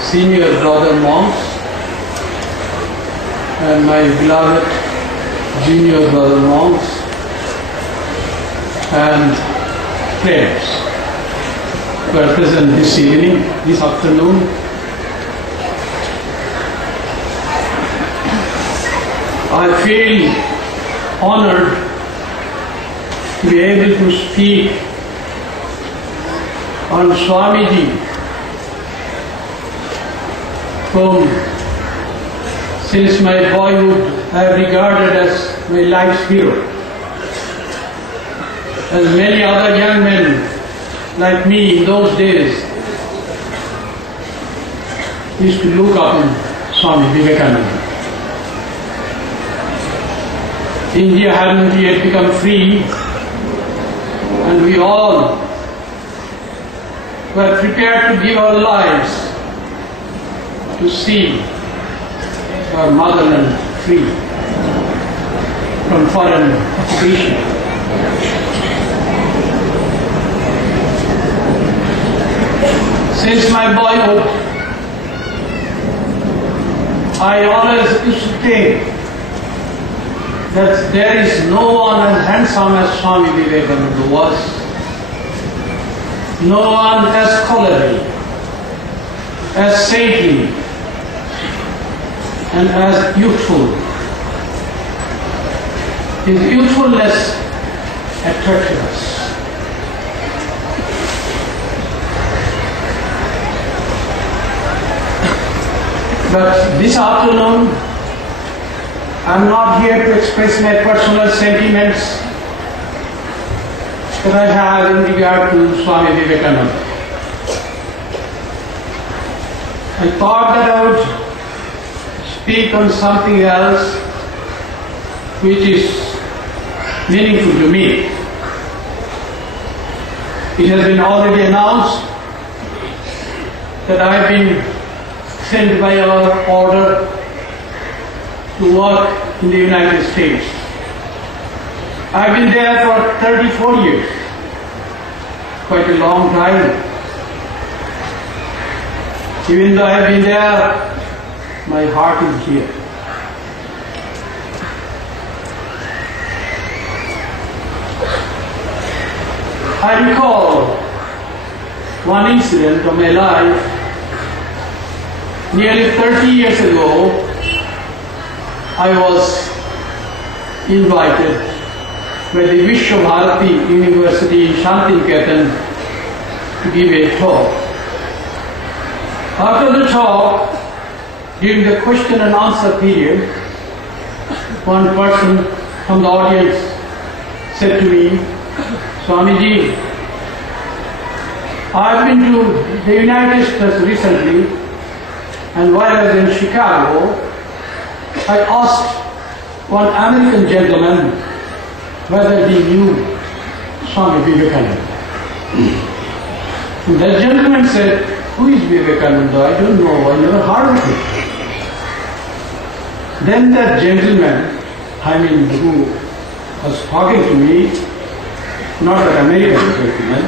senior brother monks and my beloved junior brother monks and friends who are present this evening, this afternoon. I feel honored to be able to speak on Swamiji, whom since my boyhood I have regarded as my life's hero. As many other young men like me in those days used to look up on Swami Vivekananda. India hadn't yet become free, and we all were prepared to give our lives to see our motherland free from foreign occupation. Since my boyhood, I always used to think that there is no one as handsome as Swami Vivekananda was, no one as scholarly, as saintly, and as youthful. His youthfulness attracted us. But this afternoon, I am not here to express my personal sentiments that I have in regard to Swami Vivekananda. I thought that I would speak on something else which is meaningful to me. It has been already announced that I have been sent by our order to work in the United States. I've been there for 34 years, quite a long time. Even though I've been there, my heart is here. I recall one incident of my life. Nearly 30 years ago, I was invited by the Vishwabharati University in Shantiniketan to give a talk. After the talk, during the question and answer period, one person from the audience said to me, "Swamiji, I've been to the United States recently, and while I was in Chicago, I asked one American gentleman whether he knew Swami Vivekananda. And that gentleman said, 'Who is Vivekananda? I don't know, I never heard of him.' Then that gentleman, who was talking to me, not that American gentleman,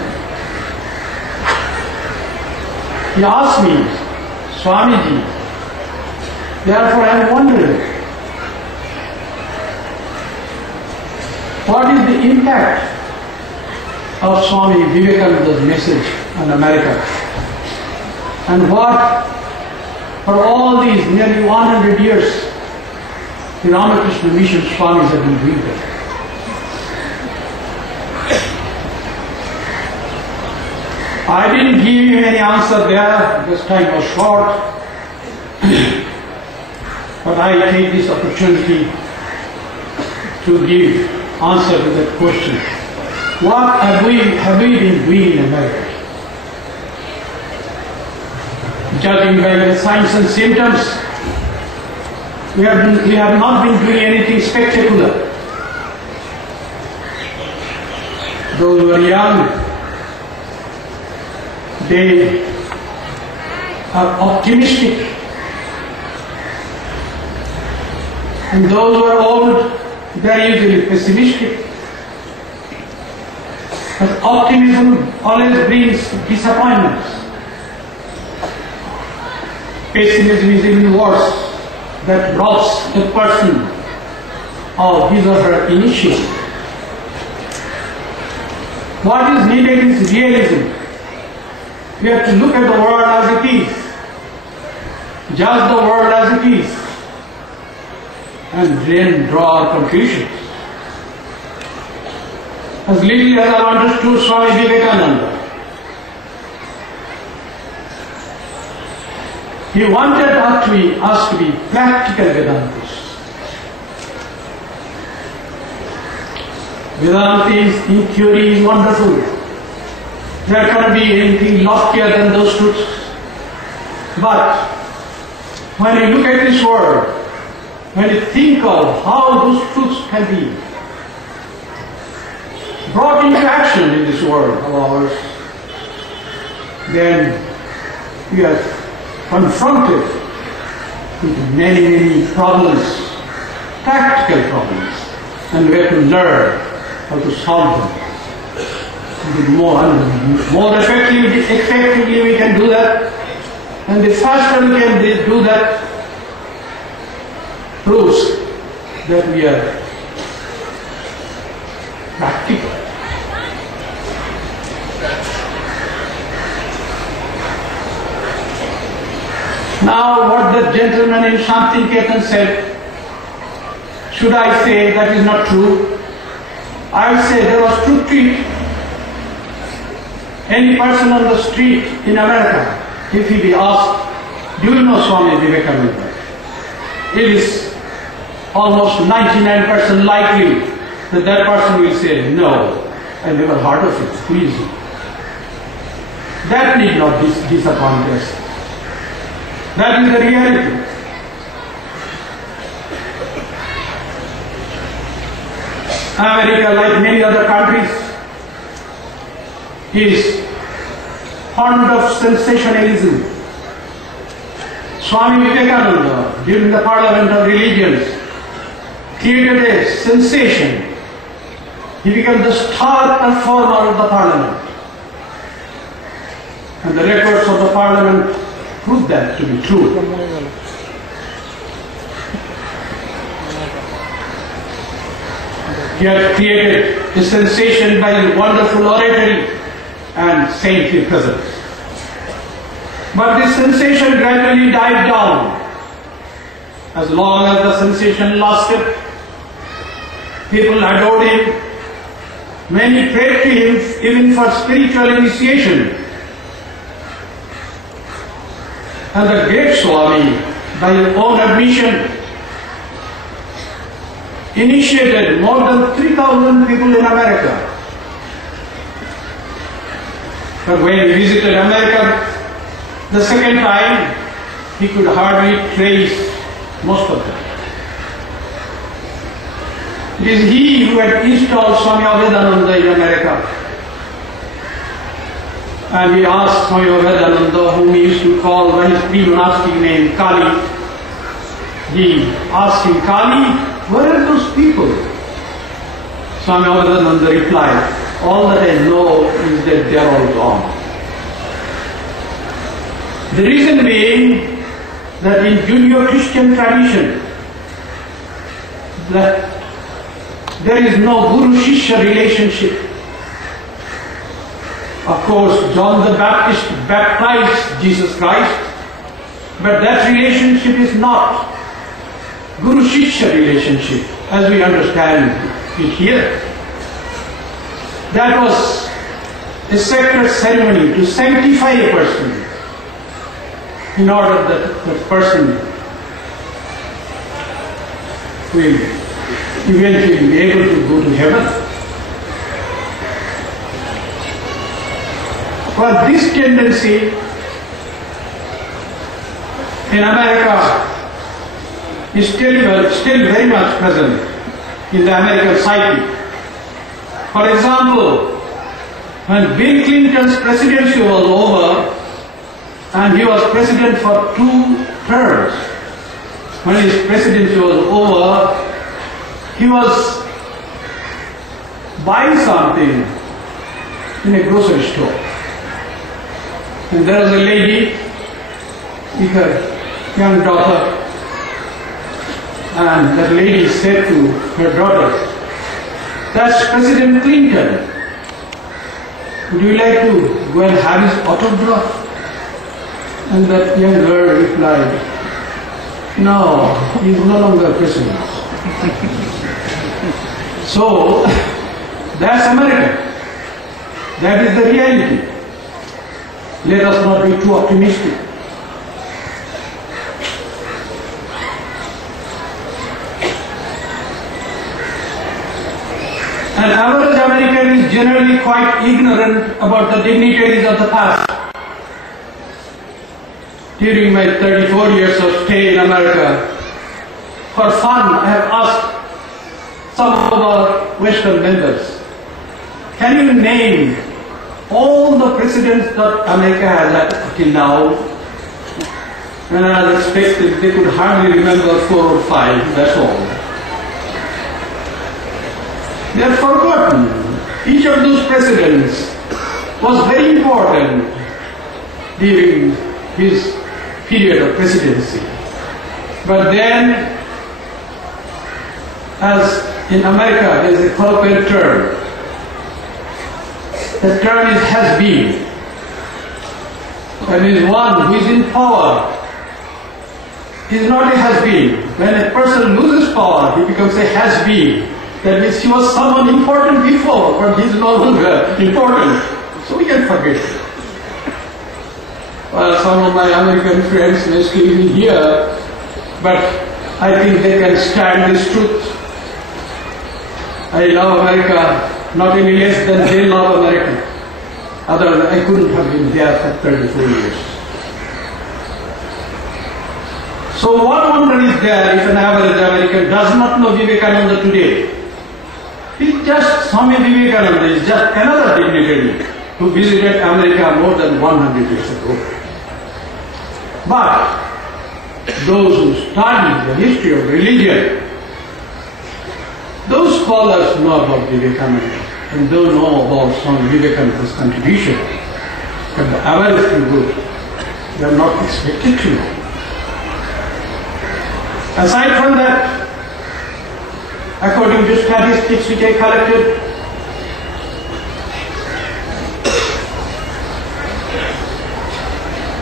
he asked me, 'Swamiji, therefore I am wondering, what is the impact of Swami Vivekananda's message on America? And what, for all these nearly 100 years, the Ramakrishna mission Swamis have been doing there?' I didn't give him any answer there because time was short. But I take this opportunity to give answer to that question. What have we been doing in America? Judging by the signs and symptoms, we have not been doing anything spectacular. Those who are young, they are optimistic. And those who are old, they are usually pessimistic. But optimism always brings disappointments. Pessimism is even worse. That robs a person of his or her initiative. What is needed is realism. We have to look at the world as it is, judge the world as it is, and then draw our conclusions. As little as I understood Swami Vivekananda, he wanted us to be practical Vedantists. Vedanta in theory is wonderful. There cannot be anything loftier than those truths. But when you look at this world, when you think of how those truths can be brought into action in this world of ours, then we are confronted with many, many problems, practical problems, and we have to learn how to solve them. More effectively we can do that, and the faster we can do that, proves that we are practical. Now, what the gentleman in Shantiniketan said, should I say that is not true? I would say there was truth to it. Any person on the street in America, if he be asked, do you know Swami Vivekananda? It is almost 99% likely that that person will say, no, I never heard of it. Who is it? That need not disappoint us. That is the reality. America, like many other countries, is fond of sensationalism. Swami Vivekananda, during the Parliament of Religions, created a sensation. He became the star performer of the Parliament. And the records of the Parliament prove that to be true. He had created a sensation by his wonderful oratory and saintly presence. But this sensation gradually died down. As long as the sensation lasted, people adored him. Many prayed to him even for spiritual initiation. And the great Swami, by his own admission, initiated more than 3,000 people in America. But when he visited America the second time, he could hardly trace most of them. It is he who had installed Swami Vivekananda in America. And he asked Swami Vivekananda, whom he used to call by his pre-monastic name, Kali. He asked him, Kali, where are those people? Swami Vivekananda replied, all that I know is that they are all gone. The reason being that in Judeo-Christian tradition, that there is no Guru-Shishya relationship. Of course, John the Baptist baptized Jesus Christ, but that relationship is not Guru-Shishya relationship as we understand it here. That was a sacred ceremony to sanctify a person in order that the person will eventually be able to go to heaven. But this tendency in America is still very much present in the American psyche. For example, when Bill Clinton's presidency was over, and he was president for 2 terms, when his presidency was over, he was buying something in a grocery store. And there was a lady with her young daughter, and that lady said to her daughter, "That's President Clinton. Would you like to go and have his autograph?" And that young girl replied, "No, he is no longer president." So, that's America. That is the reality. Let us not be too optimistic. An average American is generally quite ignorant about the dignitaries of the past. During my 34 years of stay in America, for fun, I have asked some of our Western members, can you name all the presidents that America has had till now? And I was expected they could hardly remember 4 or 5, that's all. They have forgotten. Each of those presidents was very important during his period of presidency. But then, as in America, there is a colloquial term. The term is has been. That means one who is in power is not a has been. When a person loses power, he becomes a has been. That means he was someone important before, but he is no longer important. So we can forget it. Well, some of my American friends may still be here, but I think they can stand this truth. I love America not any less than they love America. Otherwise, I couldn't have been there for 34 years. So what wonder is there if an average American does not know Vivekananda today? He's just Swami Vivekananda is just another dignitary who visited America more than 100 years ago. But those who study the history of religion, those scholars know about Vivekananda and don't know about Swami Vivekananda's contribution. But the average people, they are not expected to know. Aside from that, according to statistics which I collected,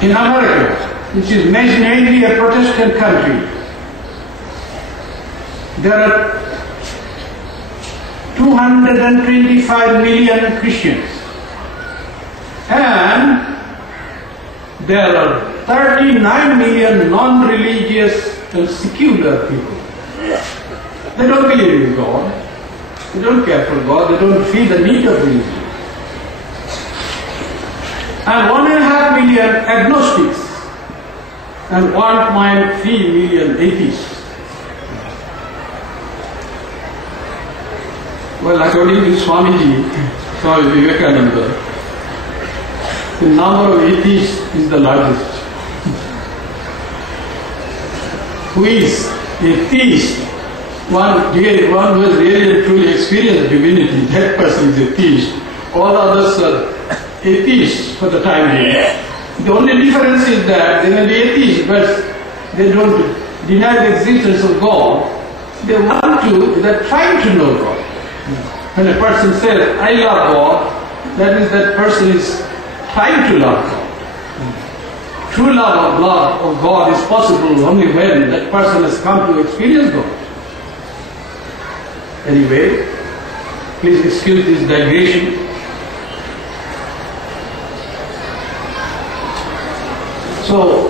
in America, which is mainly a Protestant country, there are 225 million Christians and there are 39 million non-religious and secular people. They don't believe in God, they don't care for God, they don't feel the need of religion. And 1.5 million agnostics and 1.3 million atheists. Well, according to Swami Vivekananda, the number of atheists is the largest. Who is a theist? One who has really and truly experienced divinity, that person is a theist. All others are atheists for the time being. The only difference is that they may be atheists, but they don't deny the existence of God. They want to, they're trying to know God. When a person says, I love God, that means that person is trying to love God. True love of God is possible only when that person has come to experience God. Anyway, please excuse this digression. So,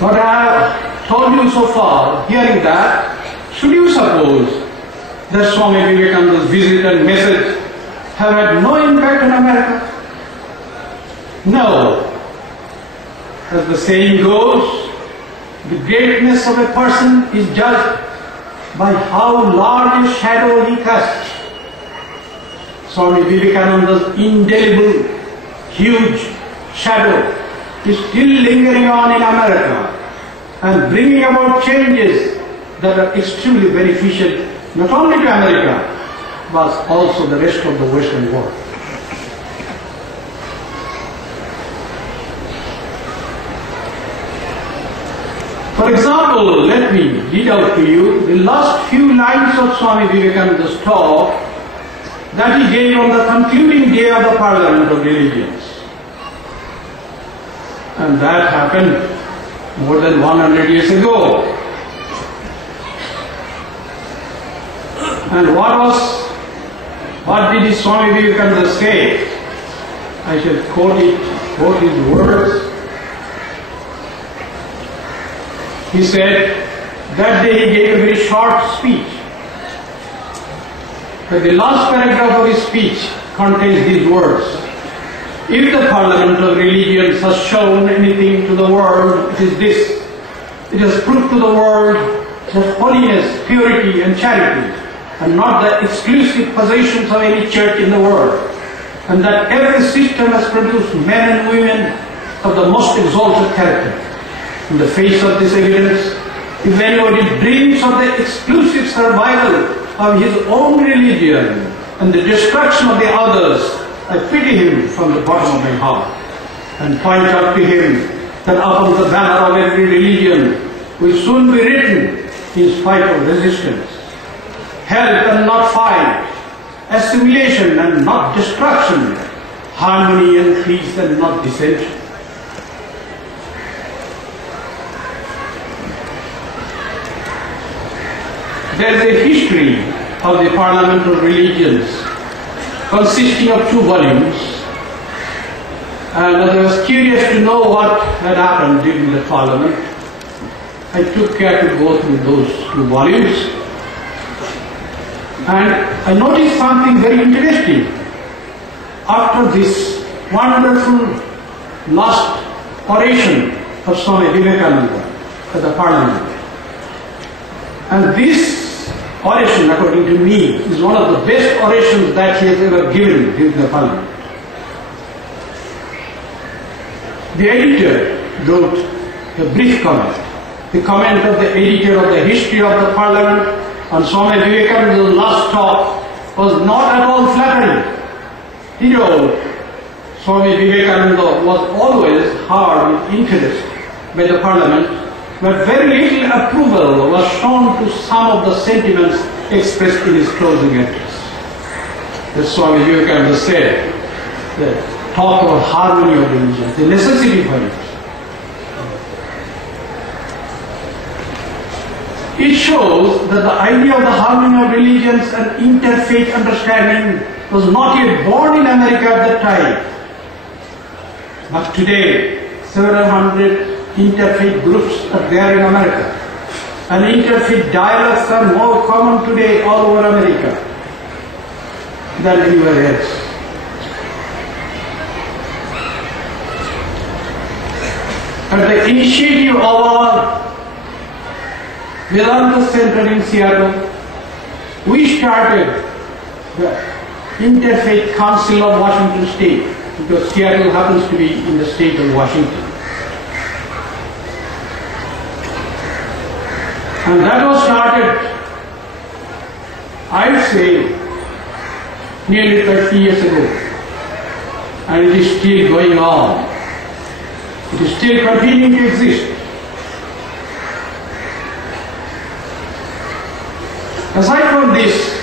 what I have told you so far, hearing that, should you suppose that Swami Vivekananda's visit and message have had no impact on America? No. As the saying goes, the greatness of a person is judged by how large a shadow he casts. Swami Vivekananda's indelible, huge shadow is still lingering on in America and bringing about changes that are extremely beneficial not only to America but also the rest of the Western world. For example, let me read out to you the last few lines of Swami Vivekananda's talk that he gave on the concluding day of the Parliament of Religions. And that happened more than 100 years ago. And what did Swami Vivekananda say? I shall quote his words. He said, that day he gave a very short speech. But the last paragraph of his speech contains these words. If the Parliament of Religions has shown anything to the world, it is this. It has proved to the world that holiness, purity and charity are not the exclusive possessions of any church in the world, and that every system has produced men and women of the most exalted character. In the face of this evidence, if anybody dreams of the exclusive survival of his own religion and the destruction of the others, I pity him from the bottom of my heart and point out to him that upon the banner of every religion will soon be written, in spite of resistance, health and not fight, assimilation and not destruction, harmony and peace and not dissension. There is a history of the Parliament of Religions consisting of 2 volumes, and I was curious to know what had happened during the Parliament. I took care to go through those 2 volumes, and I noticed something very interesting. After this wonderful last oration of Swami Vivekananda at the Parliament, and this oration, according to me, is one of the best orations that he has ever given during the Parliament. The editor wrote a brief comment. The comment of the editor of the history of the Parliament on Swami Vivekananda's last talk was not at all flattering. He wrote, Swami Vivekananda was always heard with interest by the Parliament, but very little approval was shown to some of the sentiments expressed in his closing address. As Swami Vivekananda said, the talk of harmony of religion, the necessity for it. It shows that the idea of the harmony of religions and interfaith understanding was not yet born in America at that time. But today, several hundred interfaith groups are there in America, and interfaith dialogues are more common today all over America than anywhere else. At the initiative of our Vedanta Center in Seattle, we started the Interfaith Council of Washington State, because Seattle happens to be in the state of Washington. And that was started, I would say, nearly 30 years ago. And it is still going on. It is still continuing to exist. Aside from this,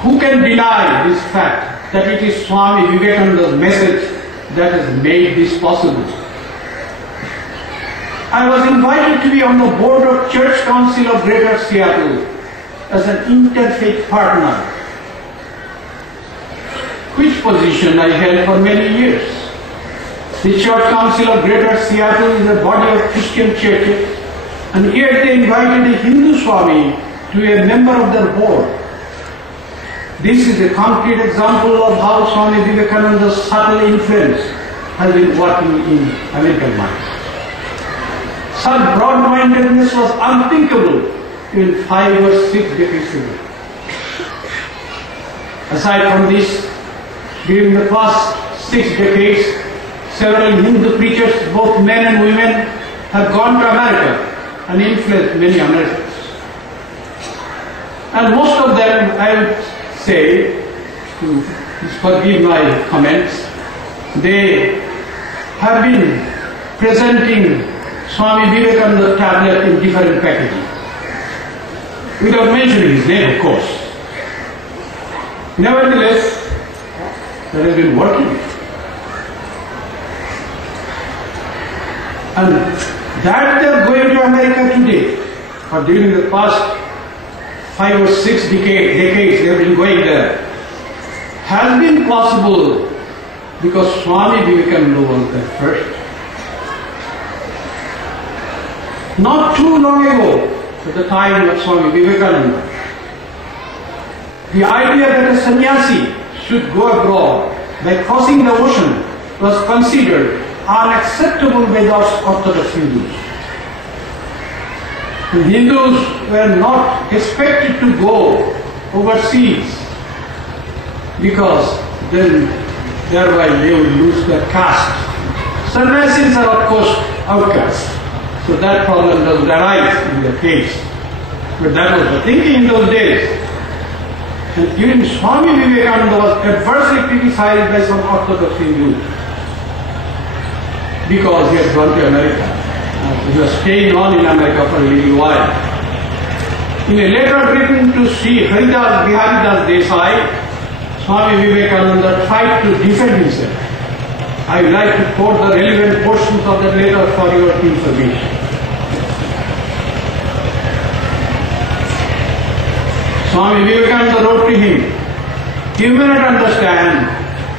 who can deny this fact that it is Swami Vivekananda's message that has made this possible? I was invited to be on the board of Church Council of Greater Seattle as an interfaith partner, which position I held for many years. The Church Council of Greater Seattle is a body of Christian churches, and here they invited a Hindu Swami to be a member of their board. This is a concrete example of how Swami Vivekananda's subtle influence has been working in American minds. Such broad-mindedness was unthinkable even 5 or 6 decades ago. Aside from this, during the past 6 decades, several Hindu preachers, both men and women, have gone to America and influenced many Americans. And most of them, I would say, to forgive my comments, they have been presenting Swami Vivekananda tablet in different packaging, without mentioning his name, of course. Nevertheless, that has been working. And that they are going to America today, or during the past 5 or 6 decades they have been going there, has been possible because Swami Vivekananda was there first. Not too long ago, at the time of Swami Vivekananda, the idea that a sannyasi should go abroad by crossing the ocean was considered unacceptable by the Orthodox Hindus. The Hindus were not expected to go overseas because then thereby they would lose their caste. Sannyasis are of course outcasts, so that problem doesn't arise in their case. But that was the thinking in those days. And even Swami Vivekananda was adversely criticized by some Orthodox Hindus because he had gone to America. He was staying on in America for a little while. In a letter written to Sri Haridas Desai, Swami Vivekananda tried to defend himself. I would like to quote the relevant portions of that letter for your information. Swami Vivekananda wrote to him, "You may not understand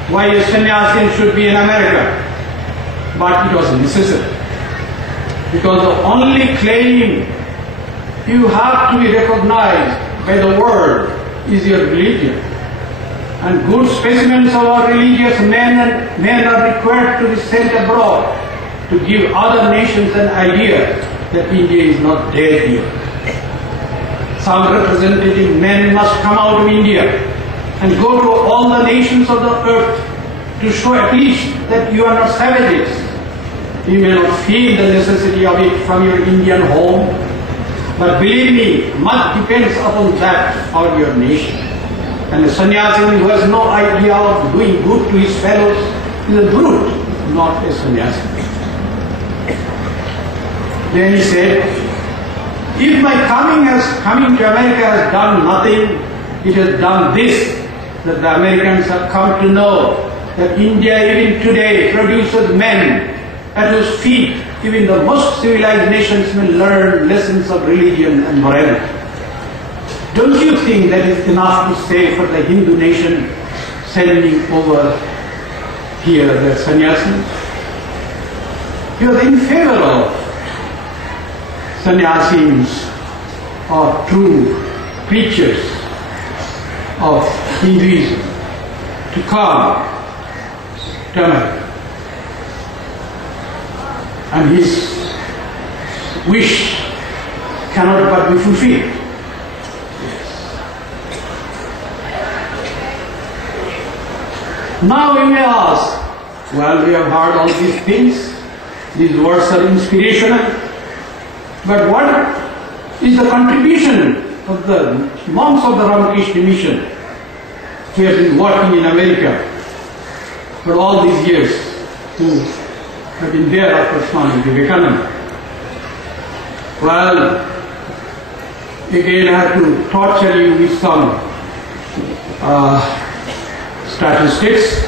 why a sannyasi should be in America, but it was necessary. Because the only claim you have to be recognized by the world is your religion. And good specimens of our religious men are required to be sent abroad to give other nations an idea that India is not dead here. Some representative men must come out of India and go to all the nations of the earth to show at least that you are not savages. You may not feel the necessity of it from your Indian home, but believe me, much depends upon that for your nation. And the sannyasi who has no idea of doing good to his fellows is a brute, not a sannyasi." Then he said, "If my coming to America has done nothing, it has done this, that the Americans have come to know that India even today produces men at whose feet even the most civilized nations may learn lessons of religion and morality. Don't you think that is enough to say for the Hindu nation sending over here the sannyasis? You are in favor of sannyasis or true preachers of Hinduism to come to America. And his wish cannot but be fulfilled." Now we may ask, well, we have heard all these things, these words are inspirational, but what is the contribution of the monks of the Ramakrishna mission who have been working in America for all these years, who have been there after Swami Vivekananda? Well, again I have to torture you with some statistics.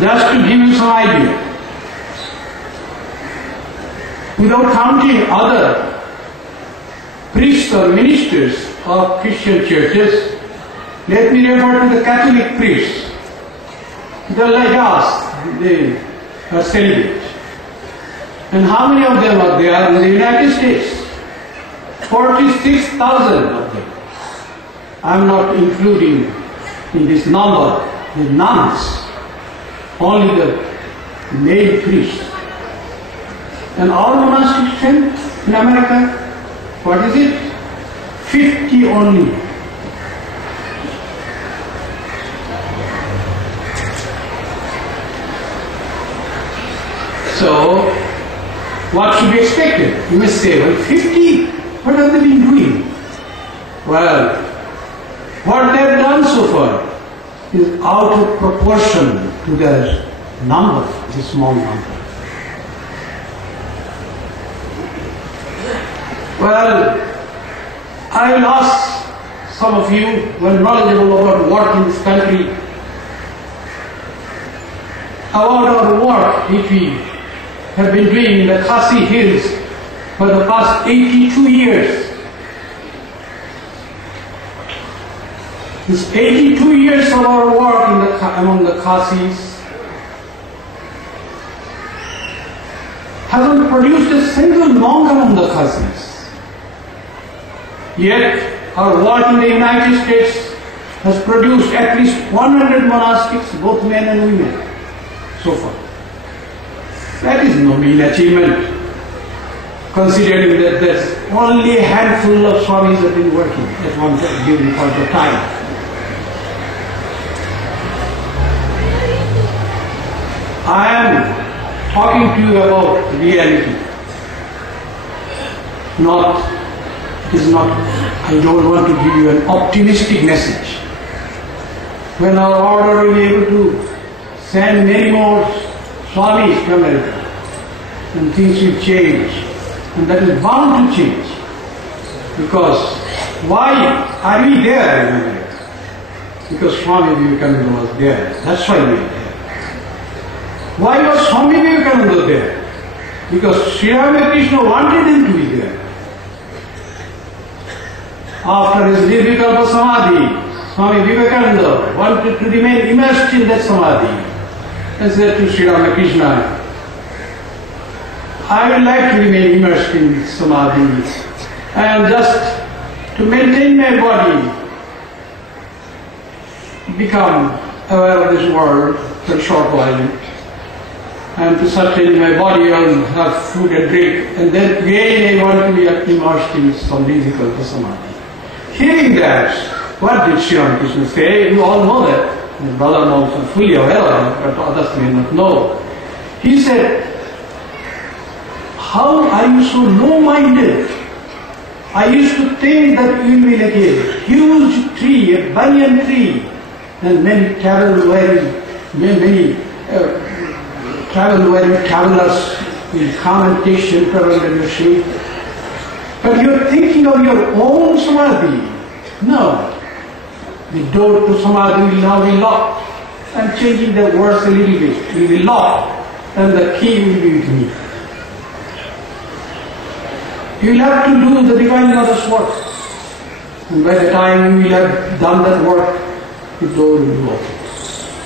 Just to give you some idea, without counting other priests or ministers of Christian churches, let me refer to the Catholic priests. They are like us, they are celibate. And how many of them are there in the United States? 46,000 of them. I am not including in this number the nuns, only the male priests. And our monastic strength in America, what is it? 50 only. So, what should be expected? You may say, well, 50, what have they been doing? Well, what they have done so far is out of proportion to their number, the small number. Well, I will ask some of you who are knowledgeable about work in this country about our work which we have been doing in the Khasi Hills for the past 82 years. This 82 years of our work among the Khasis hasn't produced a single monk among the Khasis. Yet our work in the United States has produced at least 100 monastics, both men and women, so far. That is no mean achievement, considering that there's only a handful of Swamis have been working at one given point of time. I am talking to you about reality. I don't want to give you an optimistic message. When our order will be able to send many more Swamis to America, and things will change, and that is bound to change. Because why are we there in America? Because Swami Vivekananda was there. That's why we are there. Why was Swami Vivekananda there? Because Sri Ramakrishna wanted him to be there. After his Nirvikalpa Samadhi, Swami Vivekananda wanted to remain immersed in that Samadhi and said to Sri Ramakrishna, I would like to remain immersed in Samadhi and just to maintain my body, become aware of this world for a short while, and to sustain my body and have food and drink, and then again I want to be immersed in some Nirvikalpa Samadhi. Hearing that, what did Sri Ramakrishna say? You all know that. My brother knows fully aware of it, but others may not know. He said, how are you so low-minded? I used to think that you will be like a huge tree, a banyan tree, and many travel-wearing travelers will come and take shelter under your shade. But you are thinking of your own Samadhi. No. The door to Samadhi will now be locked. I am changing the words a little bit. It will be locked and the key will be with me. You will have to do the Divine Mother's work. And by the time you will have done that work, the door will be open.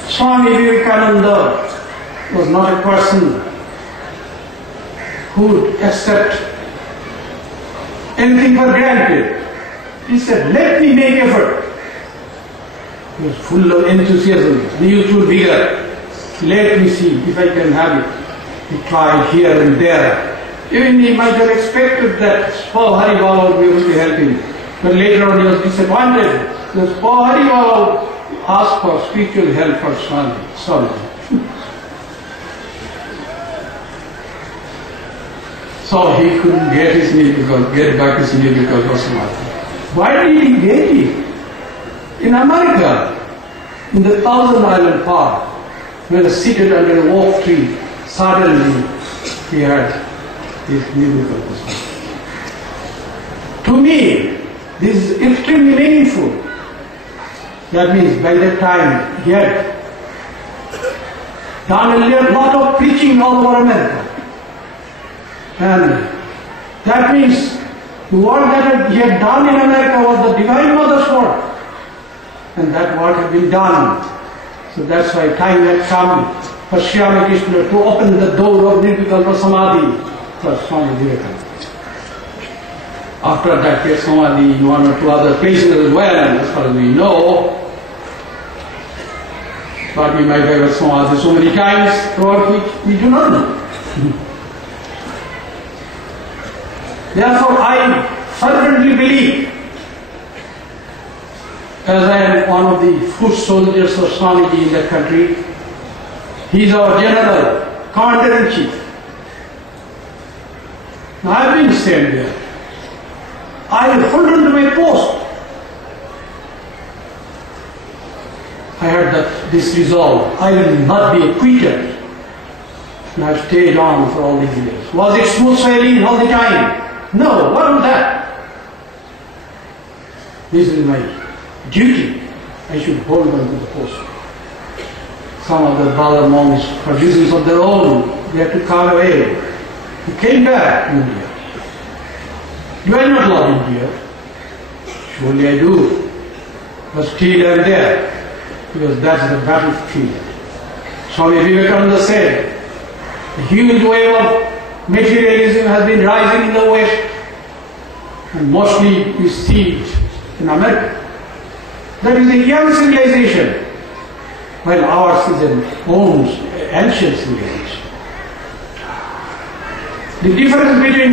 Swami Vivekananda was not a person who would accept anything for granted. He said, let me make effort. He was full of enthusiasm, youthful vigor. Let me see if I can have it. He tried here and there. Even he might have expected that Paul Hari Baba would be able to help him. But later on he was disappointed because Paul Hari Baba asked for spiritual help for Swami. So he couldn't get back his Nirvikalpa Samadhi. Why did he get it? In America, in the Thousand Island Park, when he was seated under a oak tree, suddenly he had his Nirvikalpa Samadhi. To me, this is extremely meaningful. That means by that time he had done a lot of preaching all over America. And that means the work that he had done in America was the Divine Mother's work. And that work had been done. So that's why time had come for Sri Ramakrishna to open the door of Nirvikalpa Samadhi for Swami Vivekananda. After that, he had Samadhi in one or two other places as well, as far as we know. But we might have Samadhi so many times throughout which we do not know. Therefore, I fervently believe, as I am one of the foot soldiers of Swamiji in that country, he is our general, commander-in-chief. Now, I have been sent there. I hold on to my post. I had this resolve, I will not be a quitter. And I've stayed on for all these years. Was it smooth sailing all the time? No, what was that? This is my duty. I should hold on to the post. Some of the brother monks, for reasons of their own, they had to come away. He came back to India. Do I not love India? Surely I do. But still I am there, because that's the battlefield. Swami Vivekananda said, a huge wave of materialism has been rising in the West, and mostly we see it in America. That is a young civilization, while ours is an old, ancient civilization. The difference between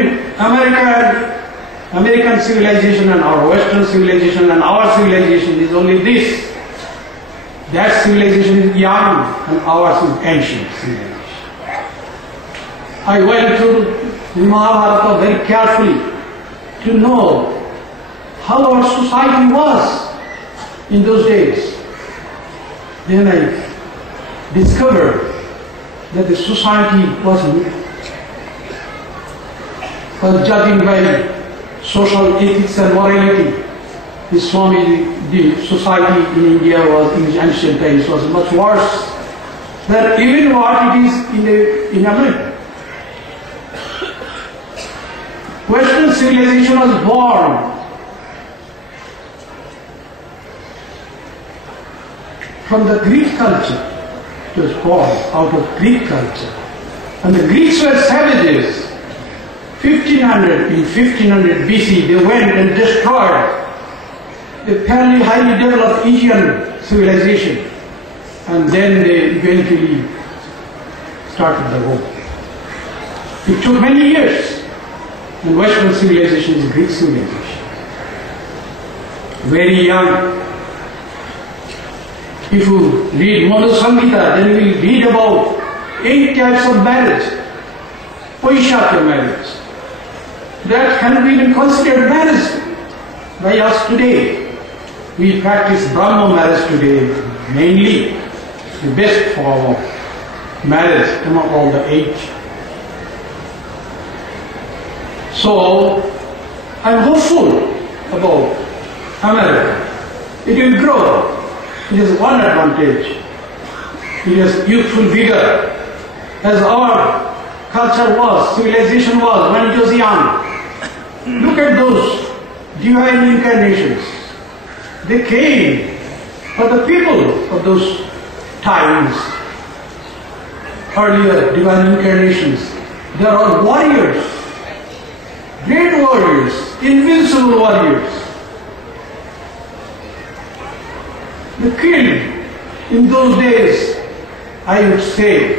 American civilization and our Western civilization and our civilization is only this. That civilization is young and ours is ancient civilization. I went through the Mahabharata very carefully to know how our society was in those days. Then I discovered that the society was judging by social ethics and morality. The society in India was in ancient times was much worse than even what it is in America. Western civilization was born from the Greek culture. It was born out of Greek culture. And the Greeks were savages. In 1500 BC, they went and destroyed a fairly highly developed Asian civilization. And then they eventually started the war. It took many years. And Western civilization is Greek civilization. Very young. If you read Manu Samhita, then you will read about 8 types of marriage. Poishakya marriage. That can be even considered marriage by us today. We practice Brahma marriage today, mainly the best form of marriage among all the 8. So, I'm hopeful about America. It will grow. It has one advantage. It has youthful vigor. As our culture was, civilization was when it was young. Look at those divine incarnations. They came for the people of those times. Earlier divine incarnations. They are all warriors. Great warriors, invincible warriors. The king in those days, I would say,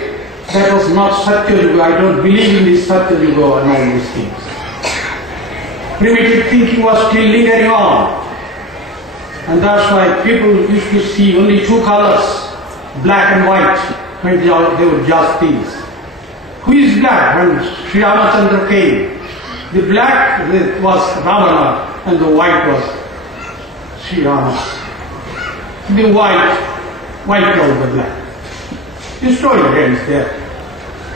that was not Satya Yuga. I don't believe in this Satya Yuga and all these things. Primitive thinking was still lingering on. And that's why people used to see only 2 colors, black and white, when they would judge things. Who is black? When Sri Ramachandra came, the black was Ravana and the white was Sri Rama. The white called the black. The story ends there.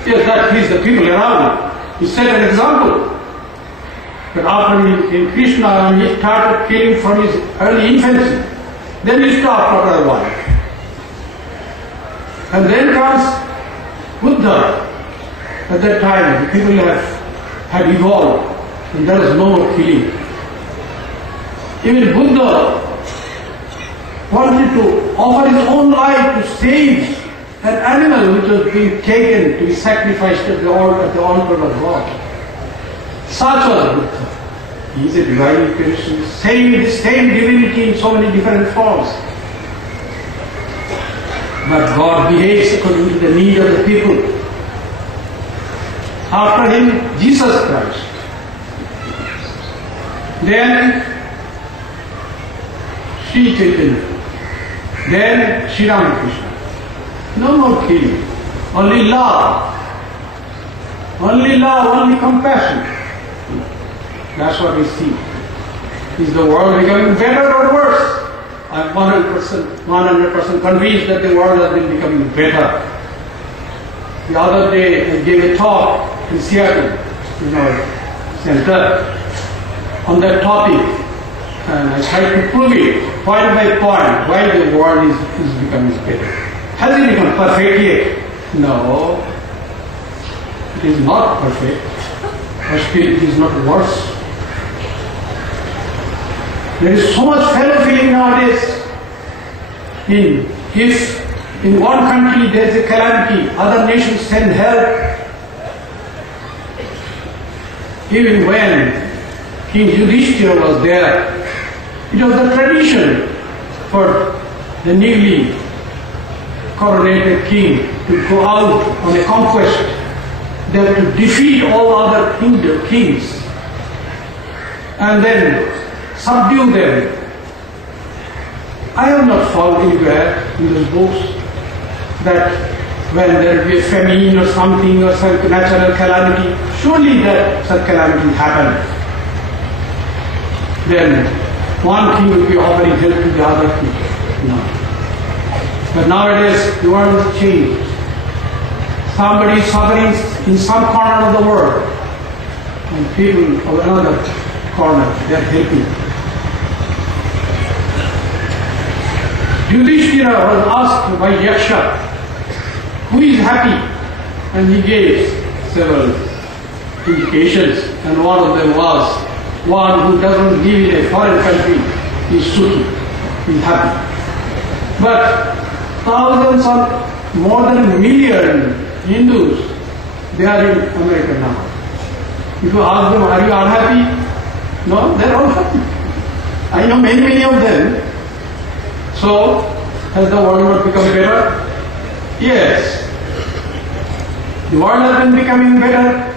Yes, that pleased the people around. He set an example. But after in Krishna, he started killing from his early infancy. Then he stopped after a while. And then comes Buddha. At that time, the people had evolved, and there was no more killing. Even Buddha wanted to offer his own life to save an animal which was being taken to be sacrificed at the altar of God. Such was Buddha. He is a divine person, the same divinity in so many different forms. But God behaves according to the need of the people. After him, Jesus Christ. Then Sri Chaitanya. Then Sri Ramakrishna. No more killing. Only love. Only love, only compassion. That's what we see. Is the world becoming better or worse? I'm 100% convinced that the world has been becoming better. The other day I gave a talk in Seattle, in our center, on that topic, and I tried to prove it point by point why the world is becoming better. Has it become perfect yet? No, it is not perfect, but still it is not worse. There is so much fellow feeling nowadays. If in one country there is a calamity, other nations send help. Even when King Yudhishthira was there, it was the tradition for the newly coronated king to go out on a conquest. They have to defeat all other kings and then subdue them. I have not found anywhere in those books that when there will be a famine or something or some natural calamity, surely that such calamity happened. Then one king will be offering help to the other king. No. But nowadays the world has changed. Somebody is suffering in some corner of the world, and people of another corner, they are helping. Yudhishthira was asked by Yaksha, who is happy? And he gave several indications, and one of them was, one who doesn't live in a foreign country is sukhi, is happy. But thousands or more than a million Hindus, they are in America now. If you ask them, are you unhappy? No, they are all happy. I know many of them. So, has the world not become better? Yes. The world has been becoming better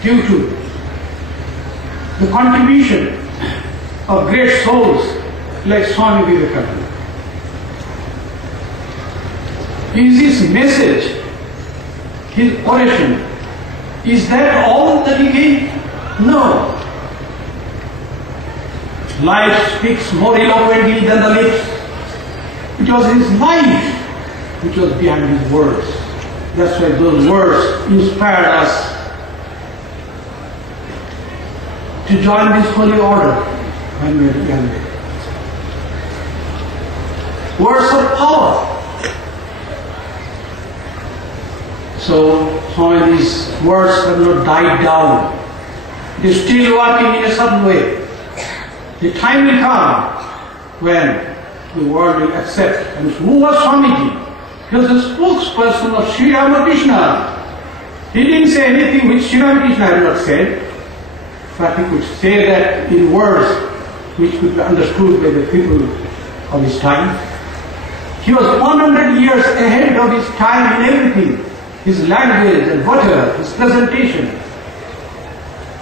due to the contribution of great souls like Swami Vivekananda. Is his message, his oration, is that all that he gave? No. Life speaks more eloquently than the lips. It was his life which was behind his words. That's why those words inspired us to join this holy order when we were young. Words of power. So, these words have not died down. It is still working in a certain way. The time will come when the world will accept. And who was Swamiji? He was the spokesperson of Sri Ramakrishna. He didn't say anything which Sri Ramakrishna had not said, but he could say that in words which could be understood by the people of his time. He was 100 years ahead of his time in everything. His language and whatever, his presentation.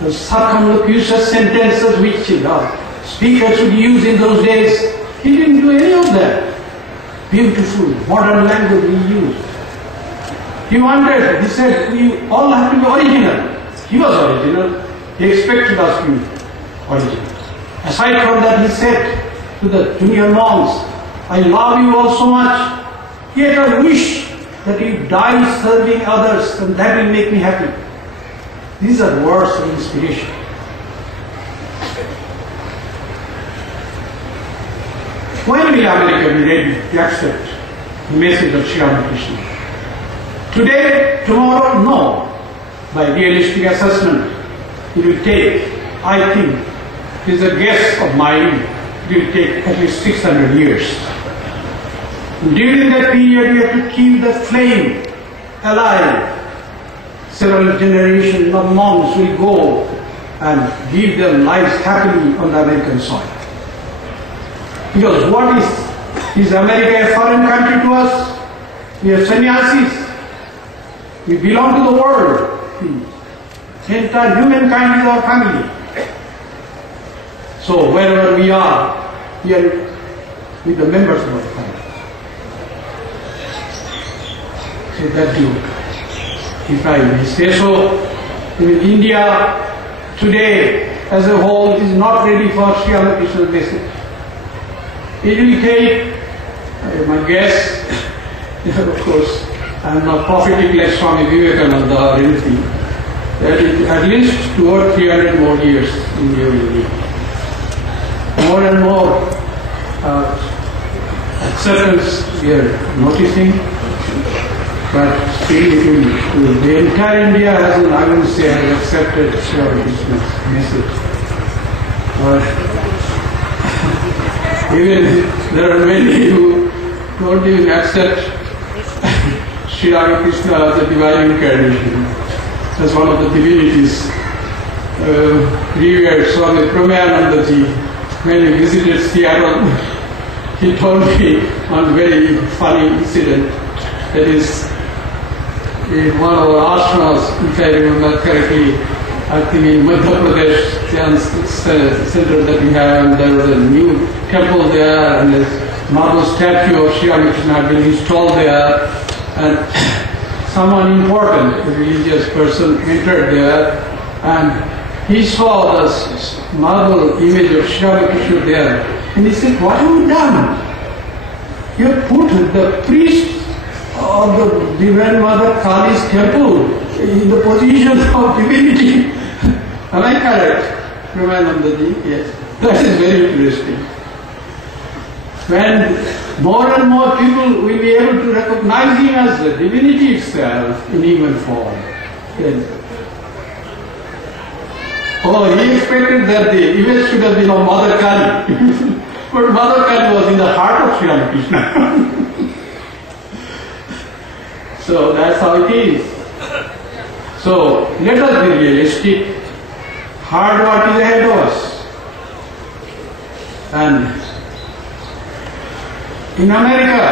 The circumlocucious sentences which speakers would use in those days, he didn't do any of that. Beautiful, modern language he used. He said, we all have to be original. He was original. He expected us to be original. Aside from that, he said to the junior monks, I love you all so much, yet I wish that you die serving others, and that will make me happy. These are words of inspiration. When will America be ready to accept the message of Sri Ramakrishna? Today, tomorrow, no. By realistic assessment, it will take, I think, it is a guess of mine, it will take at least 600 years. During that period, we have to keep the flame alive. Several generations of monks will go and live their lives happily on the American soil. Because what is America a foreign country to us? We are sannyasis. We belong to the world. The entire humankind is our family. So wherever we are with the members of our family. So that if I may say so, India today as a whole is not ready for Sri Ramakrishna's message. It will take, my guess, of course, I am not prophetic like Swami Vivekananda or anything, that it, at least 200 or 300 more years India will be. More and more acceptance we are noticing, but still the entire India hasn't, I wouldn't say, has accepted Swami Krishna's message. Even there are many who don't even accept Sri Ramakrishna as a divine incarnation, as one of the divinities. Revered Swami Vivekananda, when he visited Seattle, he told me one very funny incident. That is, in one of our ashramas, if I remember correctly, I think in Madhya Pradesh center that we have, and there was a new temple there, and a marble statue of Sri Ramakrishna had been installed there, and someone important, a religious person, entered there, and he saw this marble image of Sri Ramakrishna there, and he said, "What have you done? You have put the priest of the Divine Mother Kali's temple in the position of divinity." Am I correct, Ramanandaji? Yes. That is very interesting. When more and more people will be able to recognize him as the divinity itself in human form, then he expected that the image should have been of Mother Kali. But Mother Kali was in the heart of Sri Ramakrishna. So that's how it is. So let us be realistic. Hard work is ahead of us. And in America,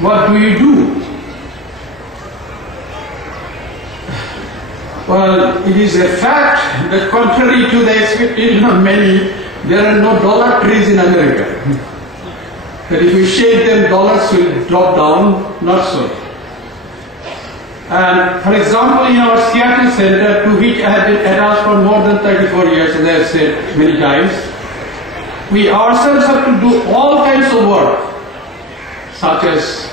what do we do? Well, it is a fact that contrary to the expectation of many, there are no dollar trees in America. That if we shake them, dollars will drop down, not so. And for example, in our Seattle Center, to which I have been attached for more than 34 years, as I have said many times, we ourselves have to do all kinds of work, such as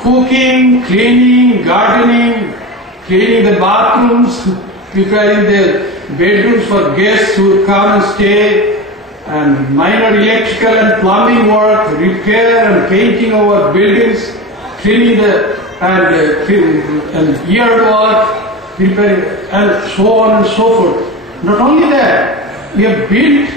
cooking, cleaning, gardening, cleaning the bathrooms, preparing the bedrooms for guests who come and stay, and minor electrical and plumbing work, repair and painting our buildings, cleaning the and yard work, repairing, and so on and so forth. Not only that, we have built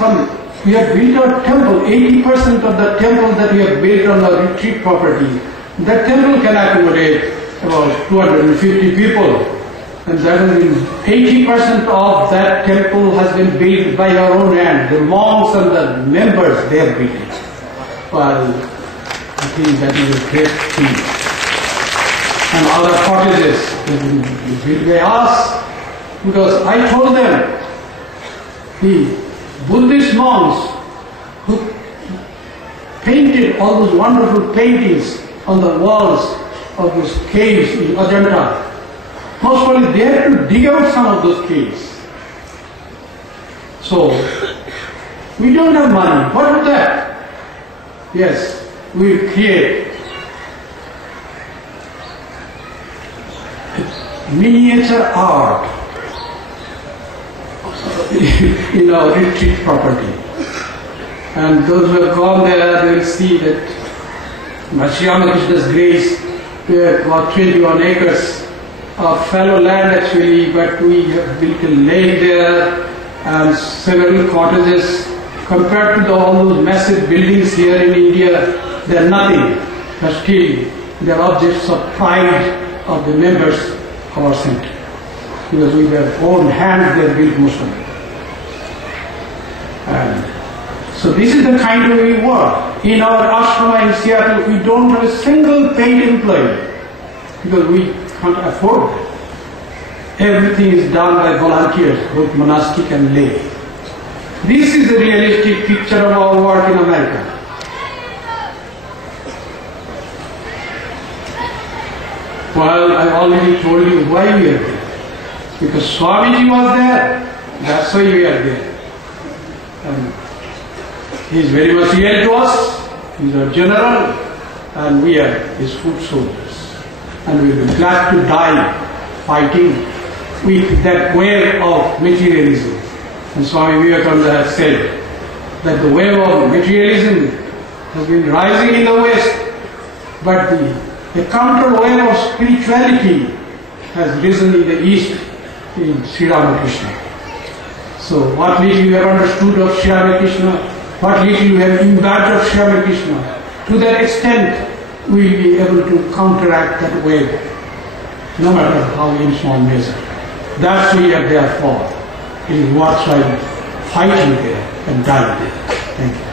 our temple. 80% of the temple that we have built on our retreat property, that temple can accommodate about 250 people, and that has been 80% of that temple has been built by our own hand. The monks and the members, they have built it. Well, I think that is a great thing. And other cottages built by us, because I told them, the Buddhist monks who painted all those wonderful paintings on the walls of those caves in Ajanta, most probably they had to dig out some of those caves. So, we don't have money. What is that? Yes, we will create miniature art in our retreat property. And those who have gone there, they will see that Sri Ramakrishna's grace, we have about 21 acres of fallow land actually, but we have built a lake there and several cottages. Compared to all those massive buildings here in India, they are nothing, but still they are objects of pride of the members of our center. Because with their own hands they have built most of it. And so this is the kind of we work. In our ashrama in Seattle, we don't have a single paid employee because we can't afford it. Everything is done by volunteers, both monastic and lay. This is a realistic picture of our work in America. Well, I already told you why we are there. Because Swamiji was there, that's why we are there. And He is very much real to us. He is our general, and we are his foot soldiers. And we will be glad to die fighting with that wave of materialism. And Swami Vivekananda has said that the wave of materialism has been rising in the West, but the counter wave of spirituality has risen in the East in Sri Ramakrishna. So what little you have understood of Sri Ramakrishna, what little you have imbibed of Sri Ramakrishna, to that extent we will be able to counteract that wave, no matter how in small measure. That's we are there for. It is worthwhile fighting there and dying there. Thank you.